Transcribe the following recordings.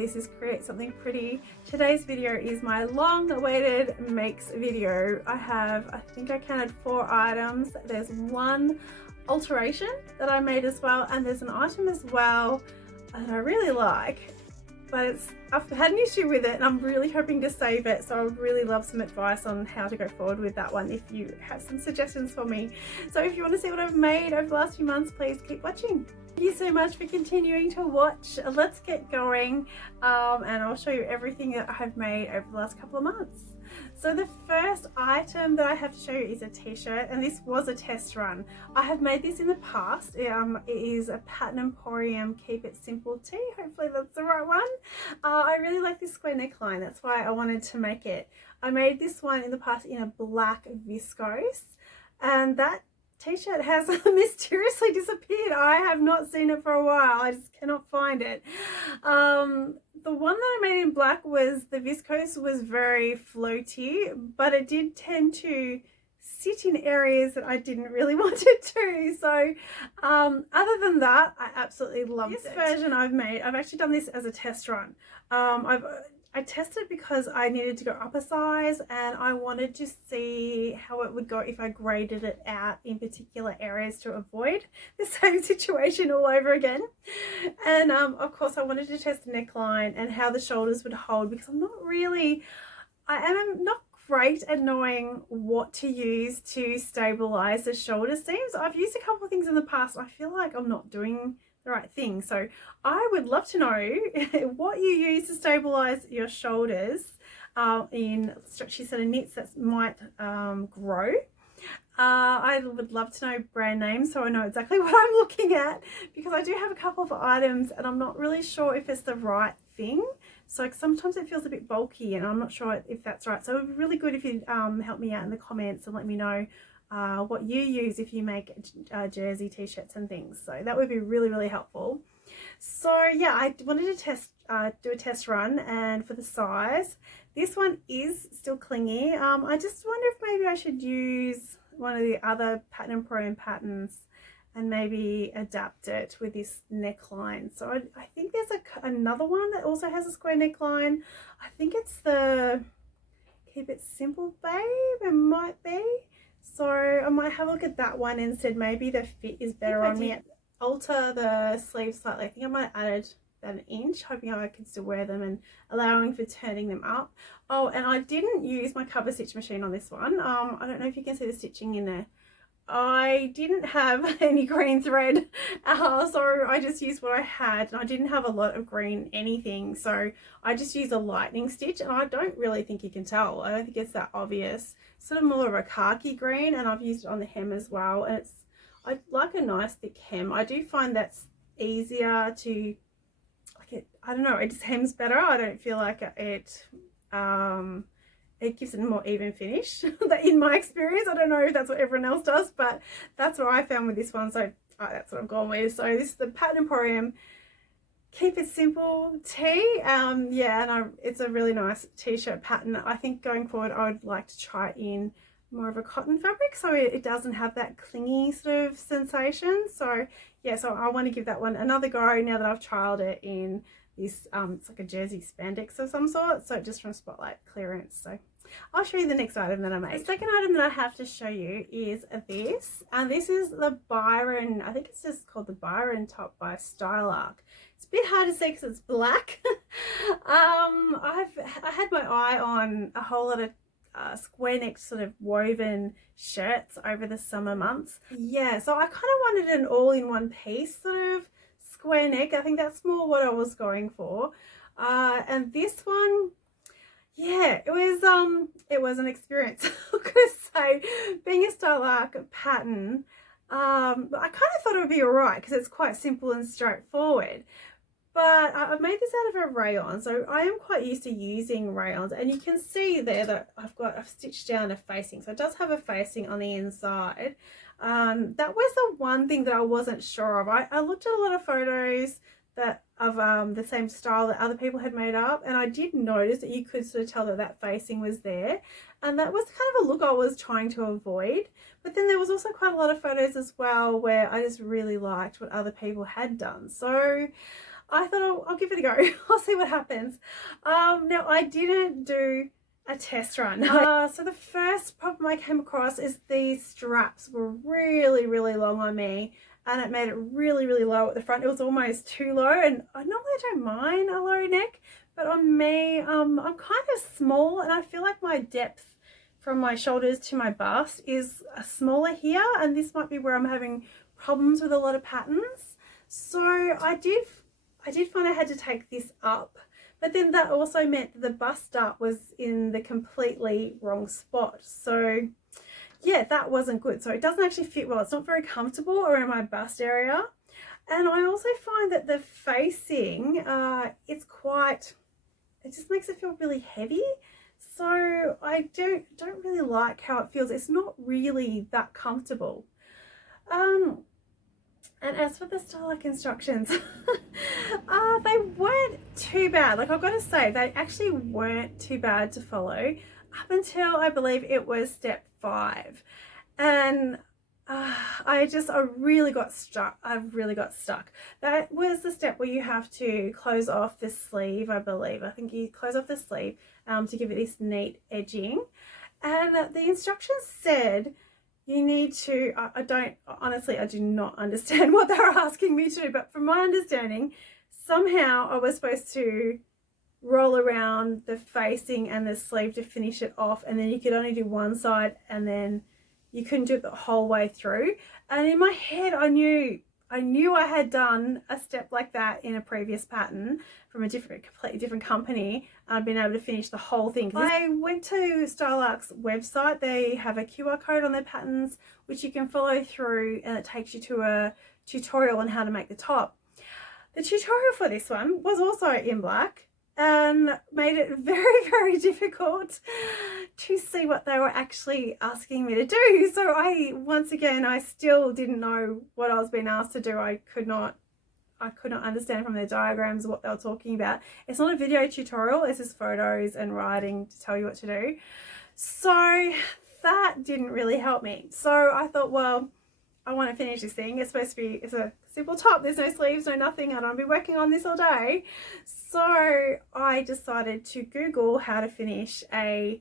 and this is Create Something Pretty. Today's video is my long-awaited makes video. I think I counted 4 items. There's one alteration that I made as well, and there's an item as well that I really like, but I've had an issue with it and I'm really hoping to save it, so I would really love some advice on how to go forward with that one if you have some suggestions for me. So if you want to see what I've made over the last few months, please keep watching. Thank you so much for continuing to watch. Let's get going, and I'll show you everything that I've made over the last couple of months. So the first item that I have to show you is a t-shirt, and this was a test run. I have made this in the past. It is a Pattern Emporium Keep It Simple tee. Hopefully that's the right one. I really like this square neckline. That's why I wanted to make it. I made this one in the past in a black viscose, and that t-shirt has mysteriously disappeared. I have not seen it for a while. I just cannot find it. The one that I made in black was, the viscose was very floaty, but it did tend to sit in areas that I didn't really want it to. So other than that, I absolutely loved it. This version I've made, I've actually done this as a test run. I tested because I needed to go up a size and I wanted to see how it would go if I graded it out in particular areas to avoid the same situation all over again. And of course I wanted to test the neckline and how the shoulders would hold, because I am not great at knowing what to use to stabilize the shoulder seams. I've used a couple of things in the past. I feel like I'm not doing the right thing, so I would love to know what you use to stabilize your shoulders in stretchy set of knits that might grow. I would love to know brand names so I know exactly what I'm looking at, because I do have a couple of items and I'm not really sure if it's the right thing. So sometimes it feels a bit bulky and I'm not sure if that's right. So it would be really good if you help me out in the comments and let me know what you use if you make jersey t-shirts and things. So that would be really helpful. So yeah, I wanted to do a test run, and for the size, this one is still clingy. I just wonder if maybe I should use one of the other Pattern Emporium patterns and maybe adapt it with this neckline. So I think there's another one that also has a square neckline. I think it's the Keep It Simple Babe, it might be. So I might have a look at that one instead. Maybe the fit is better on me. Alter the sleeves slightly. I think I might have added about an inch, hoping I could still wear them and allowing for turning them up. Oh, and I didn't use my cover stitch machine on this one. I don't know if you can see the stitching in there. I didn't have any green thread, so I just used what I had, and I didn't have a lot of green anything, so I just used a lightning stitch, and I don't really think you can tell. I don't think it's that obvious. Sort of more of a khaki green, and I've used it on the hem as well, and I like a nice thick hem. I do find that's easier to, like, it, I don't know, it just hems better. I don't feel like it gives it a more even finish in my experience. I don't know if that's what everyone else does, but that's what I found with this one, so that's what I've gone with. So this is the Pattern Emporium Keep It Simple tee. Yeah, and it's a really nice t-shirt pattern. I think going forward I would like to try in more of a cotton fabric so it doesn't have that clingy sort of sensation. So yeah, so I want to give that one another go now that I've trialed it in this it's like a jersey spandex of some sort, so just from Spotlight clearance. So I'll show you the next item that I made. The second item that I have to show you is this, and this is the Byron, I think it's just called the Byron top by Style Arc. It's a bit hard to see because it's black. I had my eye on a whole lot of square neck sort of woven shirts over the summer months. Yeah, so I kind of wanted an all-in-one piece sort of square neck. I think that's more what I was going for. And this one, yeah, it was an experience. I'm gonna say, being a Style Arc pattern, I kind of thought it would be alright because it's quite simple and straightforward. But I've made this out of a rayon, so I am quite used to using rayons, and you can see there that I've stitched down a facing, so it does have a facing on the inside. That was the one thing that I wasn't sure of. I looked at a lot of photos of the same style that other people had made up, and I did notice that you could sort of tell that that facing was there, and that was kind of a look I was trying to avoid. But then there was also quite a lot of photos as well where I just really liked what other people had done. So I thought I'll give it a go. I'll see what happens. Now I didn't do a test run. So the first problem I came across is these straps were really, really long on me, and it made it really, really low at the front. It was almost too low, and I normally don't mind a low neck, but on me, I'm kind of small, and I feel like my depth from my shoulders to my bust is smaller here, and this might be where I'm having problems with a lot of patterns. So I did find I had to take this up, but then that also meant that the bust up was in the completely wrong spot. So yeah, that wasn't good. So it doesn't actually fit well. It's not very comfortable around my bust area. And I also find that the facing, it just makes it feel really heavy. So I don't really like how it feels. It's not really that comfortable. And as for the stylic instructions, they weren't too bad. Like, I've got to say, they actually weren't too bad to follow up until I believe it was step 5. And I really got stuck. That was the step where you have to close off the sleeve, I believe. I think you close off the sleeve to give it this neat edging. And the instructions said you need to, I do not understand what they were asking me to do, but from my understanding, somehow I was supposed to roll around the facing and the sleeve to finish it off, and then you could only do one side, and then you couldn't do it the whole way through. And in my head, I knew I had done a step like that in a previous pattern from a completely different company. I'd been able to finish the whole thing. I went to Style Arc's website. They have a QR code on their patterns, which you can follow through, and it takes you to a tutorial on how to make the top. The tutorial for this one was also in black, and made it very, very difficult to see what they were actually asking me to do. So I still didn't know what I was being asked to do. I could not understand from their diagrams what they were talking about. It's not a video tutorial, it's just photos and writing to tell you what to do. So that didn't really help me. So I thought, well, I want to finish this thing. It's a simple top. There's no sleeves, no nothing. I don't want to be working on this all day. So I decided to Google how to finish a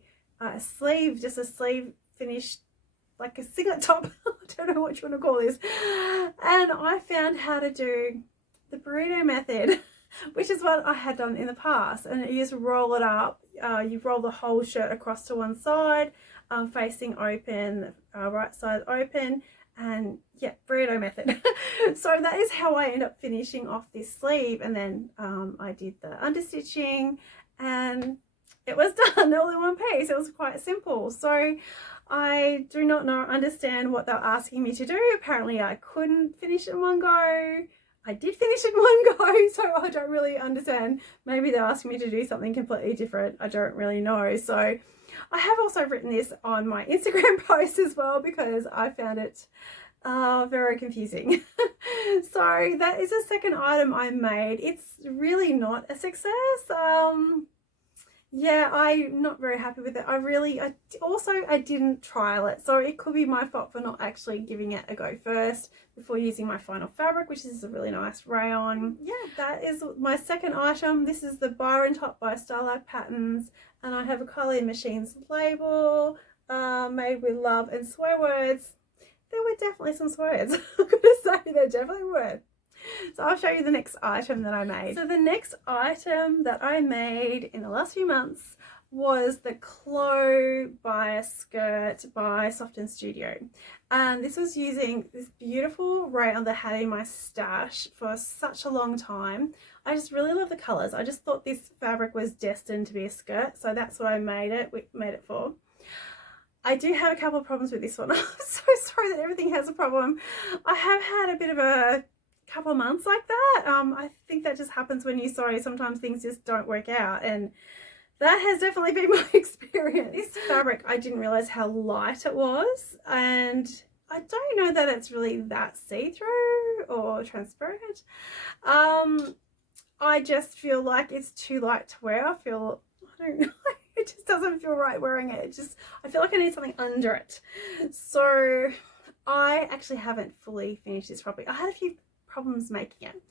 sleeve, just a sleeve finished like a singlet top. I don't know what you want to call this. And I found how to do the burrito method, which is what I had done in the past. And you just roll it up. You roll the whole shirt across to one side, facing open, right side open. And yeah, burrito method. So that is how I end up finishing off this sleeve. And then I did the understitching, and it was done all in one piece. It was quite simple. So I do not understand what they're asking me to do. Apparently I couldn't finish in one go. I did finish in one go, so I don't really understand. Maybe they're asking me to do something completely different. I don't really know. So I have also written this on my Instagram post as well, because I found it very confusing. So that is the second item I made. It's really not a success. Yeah, I'm not very happy with it. I didn't trial it, so it could be my fault for not actually giving it a go first before using my final fabric, which is a really nice rayon. Yeah, that is my second item. This is the Byron top by Style Arc Patterns, and I have a Colleen Machines label, made with love and swear words. There were definitely some swear words. I'm gonna say there definitely were. So I'll show you the next item that I made. So the next item that I made in the last few months was the Chloe bias skirt by Smitten Studio. And this was using this beautiful rayon that I had in my stash for such a long time. I just really love the colours. I just thought this fabric was destined to be a skirt, so that's what I made it for. I do have a couple of problems with this one. I'm so sorry that everything has a problem. I have had a bit of a couple of months like that. I think that just happens when you sew. Sometimes things just don't work out, and that has definitely been my experience. This fabric, I didn't realize how light it was, and I don't know that it's really that see-through or transparent. I just feel like it's too light to wear. I don't know. It just doesn't feel right wearing it. I feel like I need something under it. So I actually haven't fully finished this properly. I had a few problems making it.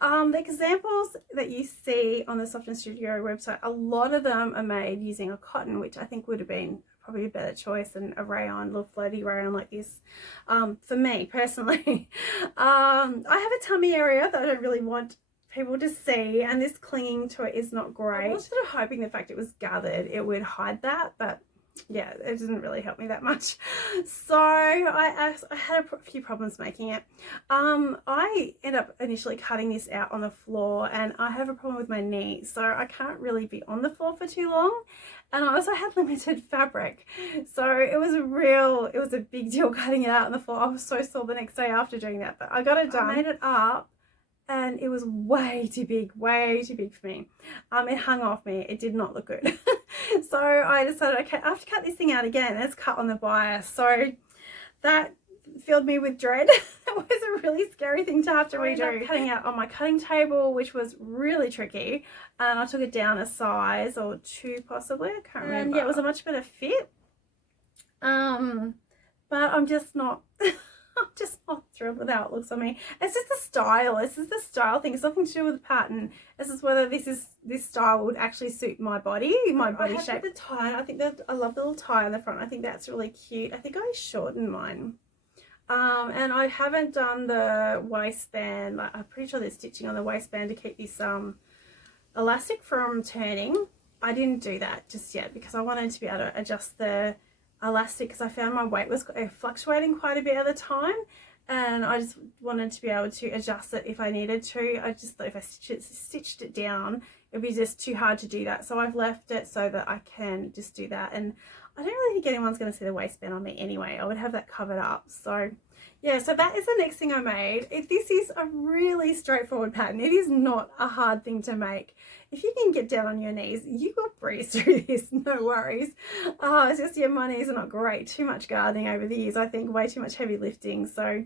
The examples that you see on the Soft & Studio website, a lot of them are made using a cotton, which I think would have been probably a better choice than a rayon, little floaty rayon like this, for me personally. I have a tummy area that I don't really want people to see, and this clinging to it is not great. I was sort of hoping the fact it was gathered it would hide that, but yeah, it didn't really help me that much. So I had a few problems making it. I ended up initially cutting this out on the floor, and I have a problem with my knee, so I can't really be on the floor for too long, and I also had limited fabric, so it was a big deal cutting it out on the floor. I was so sore the next day after doing that, but I got it done. I made it up, and it was way too big for me. It hung off me. It did not look good. So I decided, okay, I have to cut this thing out again. It's cut on the bias. So that filled me with dread. It was a really scary thing to have to redo. I ended up cutting out on my cutting table, which was really tricky. And I took it down a size or 2 possibly. I can't remember. And yeah, it was a much better fit. But I'm just not... I'm just not thrilled with how it looks on me. It's just the style. This is the style thing. It's nothing to do with the pattern. This is whether this style would actually suit my body shape. The tie. I think that I love the little tie on the front. I think that's really cute. I think I shortened mine. And I haven't done the waistband. Like, I'm pretty sure there's stitching on the waistband to keep this elastic from turning. I didn't do that just yet because I wanted to be able to adjust the elastic, because I found my weight was fluctuating quite a bit at the time, and I just wanted to be able to adjust it if I needed to. I just thought if I stitched it down, it'd be just too hard to do that, so I've left it so that I can just do that. And I don't really think anyone's going to see the waistband on me anyway. I would have that covered up. So yeah, so that is the next thing I made. This is a really straightforward pattern. It is not a hard thing to make. If you can get down on your knees, you will breeze through this, no worries. It's just, yeah, my knees are not great. Too much gardening over the years, I think, way too much heavy lifting. So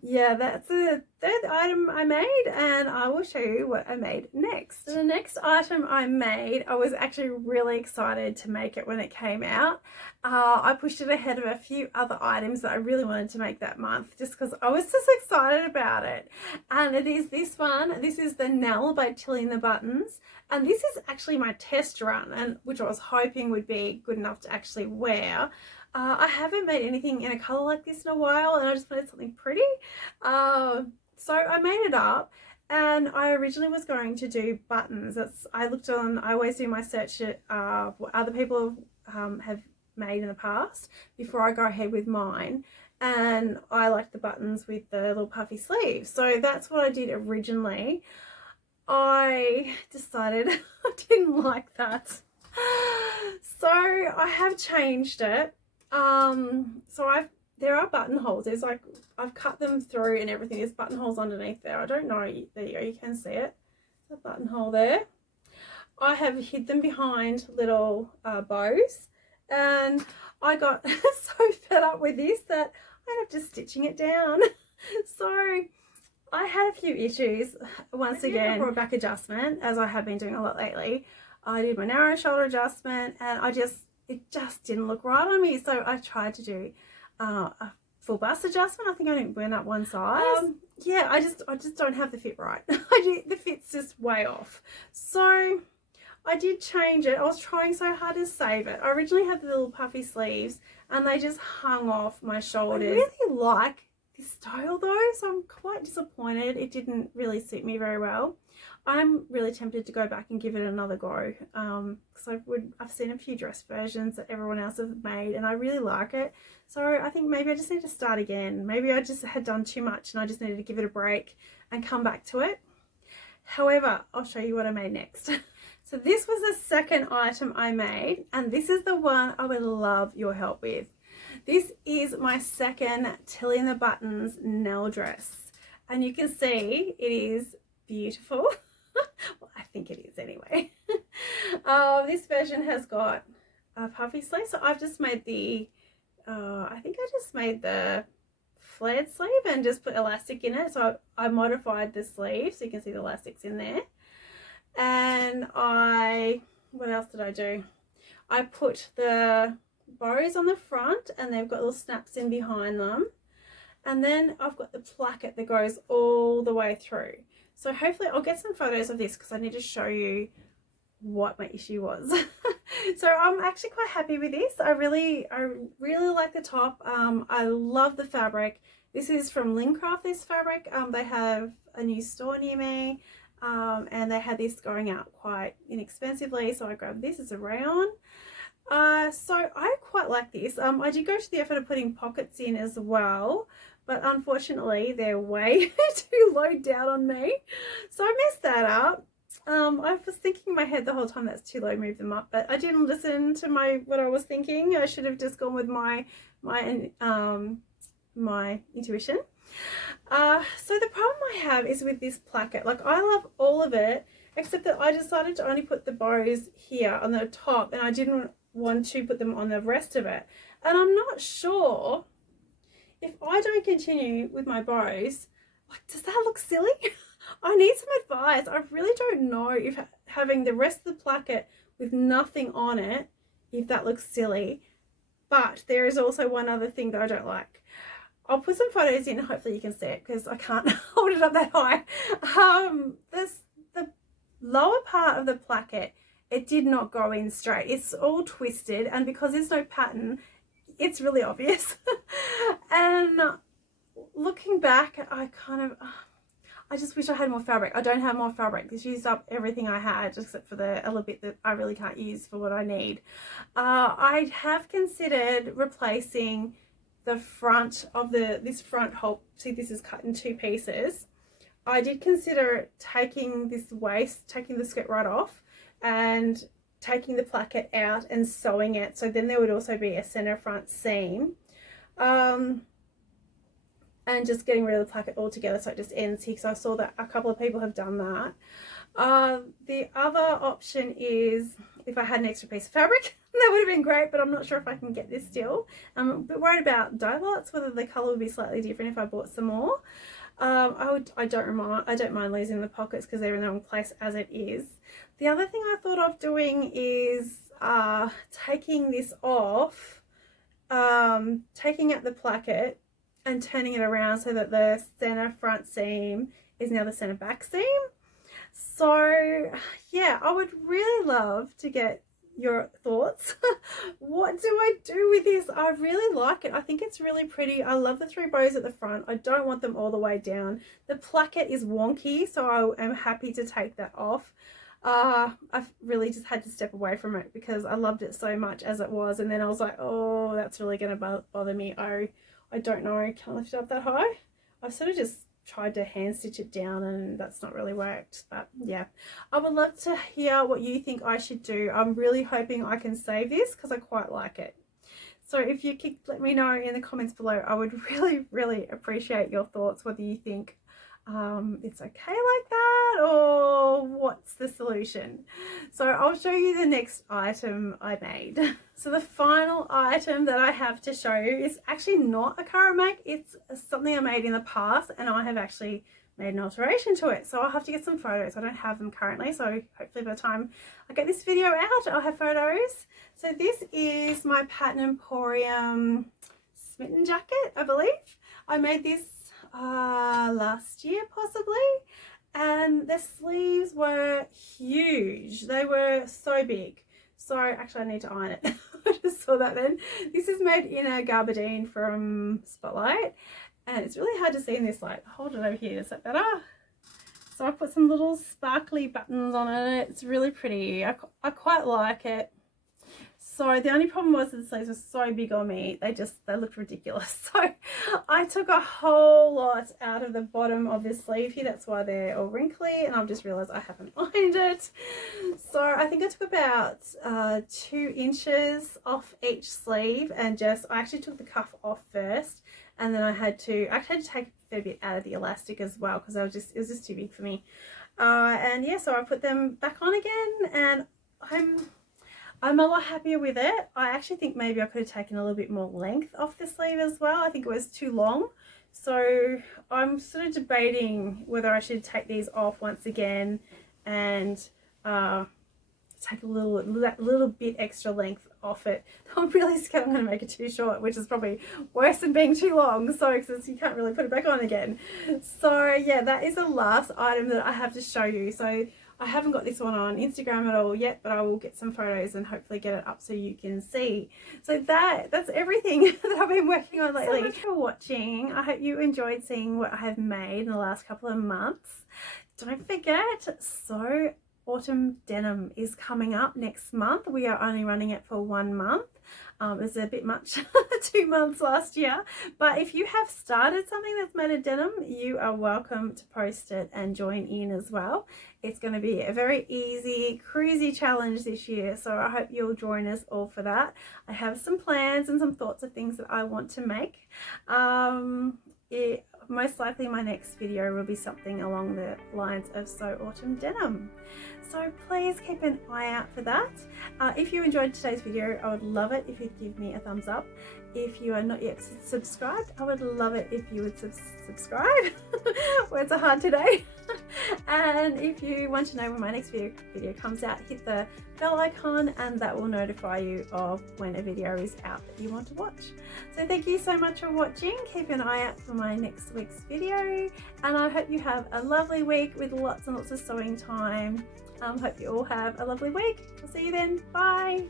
yeah, that's the third item I made, and I will show you what I made next. So the next item I made, I was actually really excited to make it when it came out. I pushed it ahead of a few other items that I really wanted to make that month, just because I was just excited about it. And it is this one. This is the Nell by Tilling the Buttons. And this is actually my test run, and which I was hoping would be good enough to actually wear. I haven't made anything in a colour like this in a while, and I just wanted something pretty. So I made it up, and I originally was going to do buttons. I always do my search at what other people have made in the past before I go ahead with mine. And I like the buttons with the little puffy sleeves. So that's what I did originally. I decided I didn't like that. So I have changed it. There are buttonholes. There's like, I've cut them through and everything. There's buttonholes underneath there. I don't know. There you go. You can see it. There's a buttonhole there. I have hid them behind little bows, and I got so fed up with this that I ended up just stitching it down. So I had a few issues. Once again, brought back adjustment, as I have been doing a lot lately. I did my narrow shoulder adjustment, and it just didn't look right on me. So I tried to do a full bust adjustment. I think I went up one size. Yeah, I just don't have the fit right. The fit's just way off. So I did change it. I was trying so hard to save it. I originally had the little puffy sleeves, and they just hung off my shoulders. I really like this style though, so I'm quite disappointed. It didn't really suit me very well. I'm really tempted to go back and give it another go, because I've seen a few dress versions that everyone else has made, and I really like it. So I think maybe I just need to start again. Maybe I just had done too much and I just needed to give it a break and come back to it. However, I'll show you what I made next. So this was the second item I made, and this is the one I would love your help with. This is my second Tilling the Buttons Nell dress, and you can see it is beautiful. Well, I think it is anyway. This version has got a puffy sleeve, so I've just made the I think I just made the flared sleeve and just put elastic in it. So I modified the sleeve so you can see the elastics in there. And what else did I do? I put the bows on the front, and they've got little snaps in behind them. and then I've got the placket that goes all the way through. So hopefully I'll get some photos of this because I need to show you what my issue was. So I'm actually quite happy with this. I really like the top. I love the fabric. This is from Lincraft, this fabric. They have a new store near me, and they had this going out quite inexpensively, so I grabbed this as a rayon. So I quite like this. I did go to the effort of putting pockets in as well, but unfortunately they're way too low down on me, so I messed that up. I was thinking in my head the whole time that's too low, move them up, but I didn't listen to what I was thinking. I should have just gone with my intuition. So the problem I have is with this placket. Like, I love all of it, except that I decided to only put the bows here on the top, and I didn't want to put them on the rest of it. And I'm not sure if I don't continue with my bows, like, does that look silly? I need some advice. I really don't know if having the rest of the placket with nothing on it, if that looks silly. But there is also one other thing that I don't like. I'll put some photos in, hopefully you can see it because I can't hold it up that high. The lower part of the placket, it did not go in straight. It's all twisted, and because there's no pattern, it's really obvious. And looking back, I just wish I had more fabric. I don't have more fabric. This used up everything I had, except for the little bit that I really can't use for what I need. I have considered replacing the front of this front hole. See, this is cut in 2 pieces. I did consider taking this waist, taking the skirt right off, and taking the placket out and sewing it, so then there would also be a center front seam, and just getting rid of the placket altogether so it just ends here, because I saw that a couple of people have done that. The other option is if I had an extra piece of fabric. That would have been great, but I'm not sure if I can get this still. I'm a bit worried about dye lots, whether the color would be slightly different if I bought some more. I don't mind losing the pockets because they're in the wrong place as it is. The other thing I thought of doing is taking this off, taking out the placket and turning it around so that the center front seam is now the center back seam. So yeah, I would really love to get your thoughts. What do I do with this? I really like it. I think it's really pretty. I love the 3 bows at the front. I don't want them all the way down. The placket is wonky, so I am happy to take that off. I've really just had to step away from it because I loved it so much as it was, and then I was like, oh, that's really going to bother me. I don't know, can I lift it up that high? I've sort of just tried to hand stitch it down and that's not really worked, but yeah, I would love to hear what you think I should do. I'm really hoping I can save this because I quite like it. So if you could let me know in the comments below, I would really appreciate your thoughts, whether you think it's okay like that or what's the solution. So I'll show you the next item I made. So the final item that I have to show you is actually not a current make. It's something I made in the past, and I have actually made an alteration to it. So I'll have to get some photos. I don't have them currently, so hopefully by the time I get this video out, I'll have photos. So this is my Pattern Emporium Smitten jacket, I believe. I made this last year possibly, and the sleeves were huge. They were so big. So actually I need to iron it. I just saw that then. This is made in a gabardine from Spotlight, and it's really hard to see in this light. Hold it over here, is that better? So I put some little sparkly buttons on it. It's really pretty. I quite like it. So the only problem was that the sleeves were so big on me, they looked ridiculous. So I took a whole lot out of the bottom of this sleeve here. That's why they're all wrinkly, and I've just realized I haven't ironed it. So I think I took about 2 inches off each sleeve, and I actually took the cuff off first, and then I had to take a fair bit out of the elastic as well because it was just too big for me. And yeah, so I put them back on again, and I'm a lot happier with it. I actually think maybe I could have taken a little bit more length off the sleeve as well. I think it was too long. So I'm sort of debating whether I should take these off once again and take a little bit extra length off it. I'm really scared I'm going to make it too short, which is probably worse than being too long, so because you can't really put it back on again. So yeah, that is the last item that I have to show you. So I haven't got this one on Instagram at all yet, but I will get some photos and hopefully get it up so you can see. So that's everything that I've been working on lately. So much for watching. I hope you enjoyed seeing what I have made in the last couple of months. Don't forget, so autumn denim is coming up next month. We are only running it for 1 month. It was a bit much 2 months last year, but if you have started something that's made of denim, you are welcome to post it and join in as well. It's going to be a very easy cruisy challenge this year, so I hope you'll join us all for that. I have some plans and some thoughts of things that I want to make. Most likely my next video will be something along the lines of So Autumn Denim. So please keep an eye out for that. If you enjoyed today's video, I would love it if you'd give me a thumbs up. If you are not yet subscribed, I would love it if you would subscribe. Words are hard today. And if you want to know when my next video comes out, hit the bell icon and that will notify you of when a video is out that you want to watch. So thank you so much for watching. Keep an eye out for my next week's video, and I hope you have a lovely week with lots and lots of sewing time. Hope you all have a lovely week. I'll see you then. Bye.